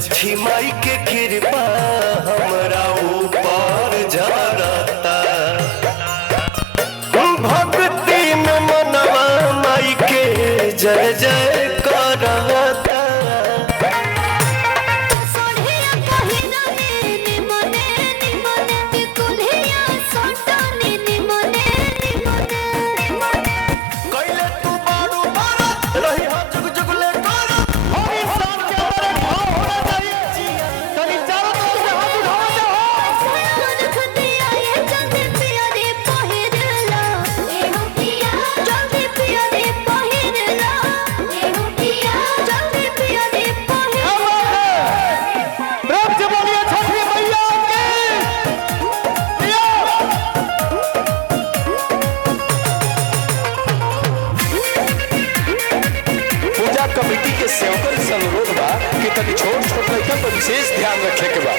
छठी माई के कृपा हमरा ऊपर जरता। भक्ति में मनवा माई के जय जय करता। कमेटी के सेवकन से अनुरोध बा कि तनी छोट छोट लड़का पर विशेष ध्यान रखे के बा।